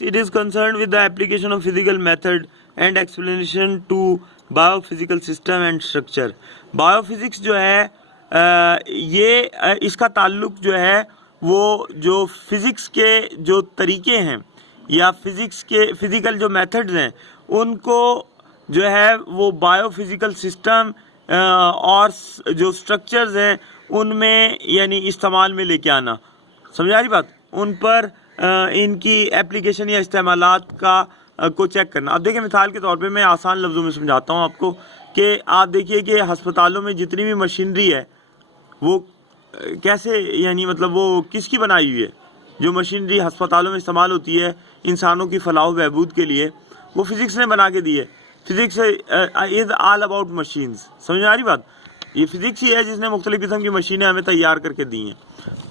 It is concerned with the application of physical method and explanation to biophysical system and structure. Biophysics जो है ये इसका ताल्लुक जो है वो जो फिज़िक्स के जो तरीके हैं या फिज़िक्स के फिज़िकल जो मेथड्स हैं उनको जो है वो बायोफिज़िकल सिस्टम और जो स्ट्रक्चर्स हैं उनमें यानी इस्तेमाल में लेके आना, समझ आ रही बात, उन पर इनकी एप्लीकेशन या इस्तेमालात का को चेक करना। अब देखिए मिसाल के तौर पे मैं आसान लफ्ज़ों में समझाता हूँ आपको कि आप देखिए कि हस्पतालों में जितनी भी मशीनरी है वो कैसे यानी मतलब वो किसकी बनाई हुई है। जो मशीनरी हस्पतालों में इस्तेमाल होती है इंसानों की फलाह व बहबूद के लिए वो फिज़िक्स ने बना के दी है। Physics is all about machines, समझ में आ रही बात। ये फिज़िक्स ही है जिसने मुख्तलिफ़ किस्म की मशीनें हमें तैयार करके दी हैं।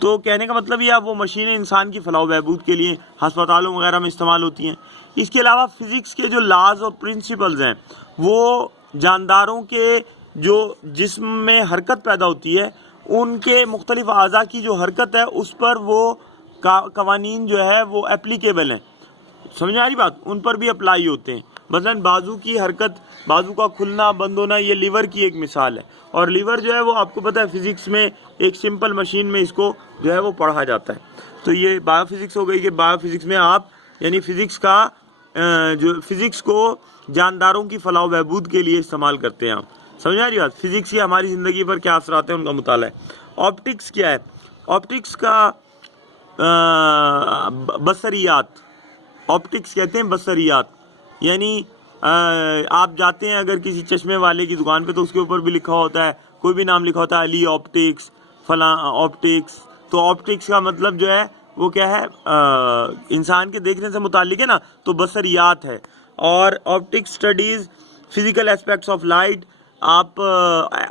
तो कहने का मतलब ये अब वो मशीनें इंसान की फलाह व बहबूद के लिए हस्पतालों वगैरह में इस्तेमाल होती हैं। इसके अलावा फ़िज़िक्स के जो लाज और प्रिंसिपल्स हैं वो जानदारों के जो जिस्म में हरकत पैदा होती है उनके मुख्तलिफ़ अज़ा की जो हरकत है उस पर वो कवानीन जो है वो एप्लीकेबल हैं, समझ आ रही बात, उन पर भी अप्लाई होते हैं। मसलन बाजू की हरकत, बाजू का खुलना बंद होना, ये लीवर की एक मिसाल है। और लीवर जो है वो आपको पता है फिज़िक्स में एक सिंपल मशीन में इसको जो है वो पढ़ा जाता है। तो ये बायोफिज़िक्स हो गई कि बायोफिज़िक्स में आप यानी फ़िज़िक्स का जो फ़िज़िक्स को जानदारों की फलाह व बहबूद के लिए इस्तेमाल करते हैं आप, समझ आ रही बात। फ़िज़िक्स की हमारी ज़िंदगी पर क्या असरात हैं उनका मुताला है। ऑप्टिक्स क्या है? ऑप्टिक्स का बसरियात, ऑप्टिक्स कहते हैं बसरियात, यानी आप जाते हैं अगर किसी चश्मे वाले की दुकान पे तो उसके ऊपर भी लिखा होता है, कोई भी नाम लिखा होता है, अली ऑप्टिक्स, फला ऑप्टिक्स। तो ऑप्टिक्स का मतलब जो है वो क्या है, इंसान के देखने से मुताल्लिक है ना, तो बसरियात है। और optics studies physical aspects of light. आप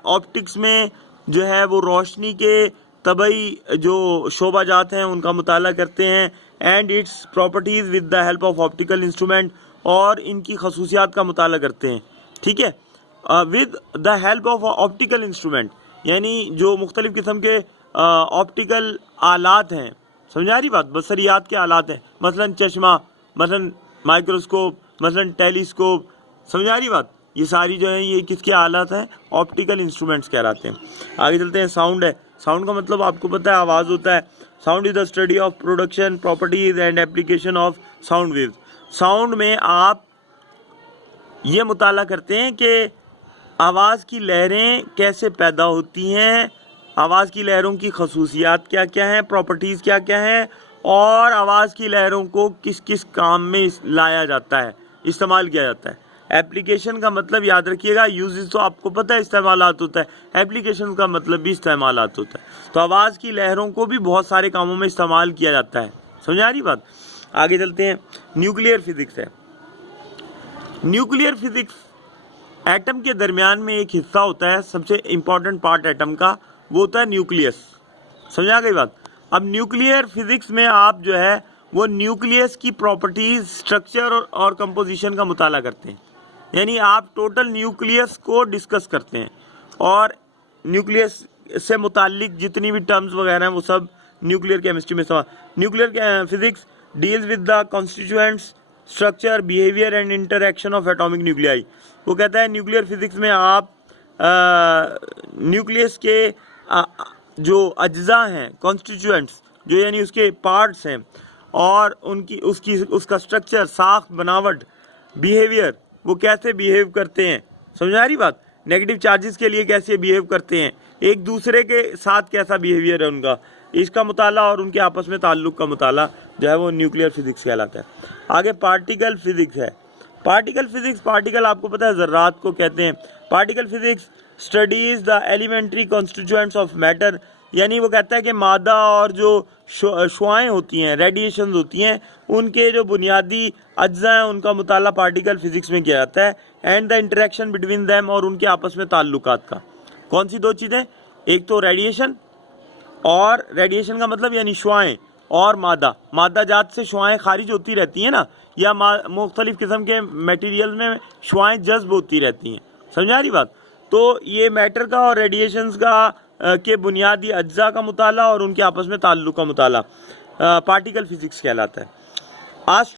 ऑप्टिक्स में जो है वो रोशनी के तबई जो शोबाजात हैं उनका मुताला करते हैं and it's properties with the help of optical instrument, और इनकी खसूसियात का मुताला करते हैं, ठीक है, with the help of optical instrument, यानी जो मुख्तलिफ़ किस्म के ऑप्टिकल आलात हैं, समझ आ रही बात, बसरियात के आलात हैं, मसलन चश्मा, मसलन माइक्रोस्कोप, मसलन टेलीस्कोप, समझ आ रही बात। ये सारी जो है ये किसके आलात हैं, ऑप्टिकल इंस्ट्रूमेंट्स कहलाते हैं। आगे चलते हैं। साउंड है, साउंड का मतलब आपको पता है आवाज़ होता है। Sound is the study of production properties and application of sound waves. Sound में आप ये मुताला करते हैं कि आवाज़ की लहरें कैसे पैदा होती हैं, आवाज़ की लहरों की खसूसियात क्या क्या हैं, प्रॉपर्टीज़ क्या क्या हैं, और आवाज़ की लहरों को किस किस काम में लाया जाता है, इस्तेमाल किया जाता है। एप्लीकेशन का मतलब याद रखिएगा, यूजेस तो आपको पता है इस्तेमालात होता है, एप्लीकेशन का मतलब भी इस्तेमालात होता है। तो आवाज़ की लहरों को भी बहुत सारे कामों में इस्तेमाल किया जाता है, समझ आ रही बात। आगे चलते हैं। न्यूक्लियर फिज़िक्स है। न्यूक्लियर फिज़िक्स एटम के दरमियान में एक हिस्सा होता है, सबसे इम्पॉर्टेंट पार्ट एटम का वो होता है न्यूक्लियस, समझ आ गई बात। अब न्यूक्लियर फिज़िक्स में आप जो है वो न्यूक्लियस की प्रॉपर्टीज़, स्ट्रक्चर और कंपोजिशन का मुताला करते हैं, यानी आप टोटल न्यूक्लियस को डिस्कस करते हैं, और न्यूक्लियस से मुताल्लिक जितनी भी टर्म्स वगैरह हैं वो सब न्यूक्लियर केमिस्ट्री में सवाल। Nuclear physics deals with the constituents, structure, behaviour and interaction of atomic nuclei. वो कहता है न्यूक्लियर फिज़िक्स में आप न्यूक्लियस के जो अज्जा हैं, कॉन्स्टिट्यूएंट्स जो यानी उसके पार्ट्स हैं, और उसका स्ट्रक्चर, साख्त, बनावट, बिहेवियर, वो कैसे बिहेव करते हैं, समझ आ रही बात। नेगेटिव चार्जेस के लिए कैसे बिहेव करते हैं, एक दूसरे के साथ कैसा बिहेवियर है उनका, इसका मुताला और उनके आपस में ताल्लुक़ का मुताला जो है वो न्यूक्लियर फिज़िक्स कहलाता है। आगे पार्टिकल फिज़िक्स है। पार्टिकल फिज़िक्स, पार्टिकल आपको पता है ज़र्रात को कहते हैं। Particle physics studies the elementary constituents of matter, यानी वो कहता है कि मादा और जो शुआएँ होती हैं, रेडिएशंस होती हैं, उनके जो बुनियादी अज्जा हैं उनका मुताला पार्टिकल फिज़िक्स में किया जाता है। And the interaction between them, और उनके आपस में ताल्लुकात का। कौन सी दो चीज़ें, एक तो रेडिएशन, और रेडिएशन का मतलब यानी शुआएँ, और मादा जात से शुआएँ खारिज होती रहती हैं ना, या मुख्तलिफ़ किस्म के मटेरियल में शुआएँ जज्ब होती रहती हैं, समझ आ रही बात। तो ये मैटर का और रेडिएशंस का के बुनियादी अज्जा का मुताला और उनके आपस में ताल्लुक़ का मुताला पार्टिकल फिज़िक्स कहलाता है। आज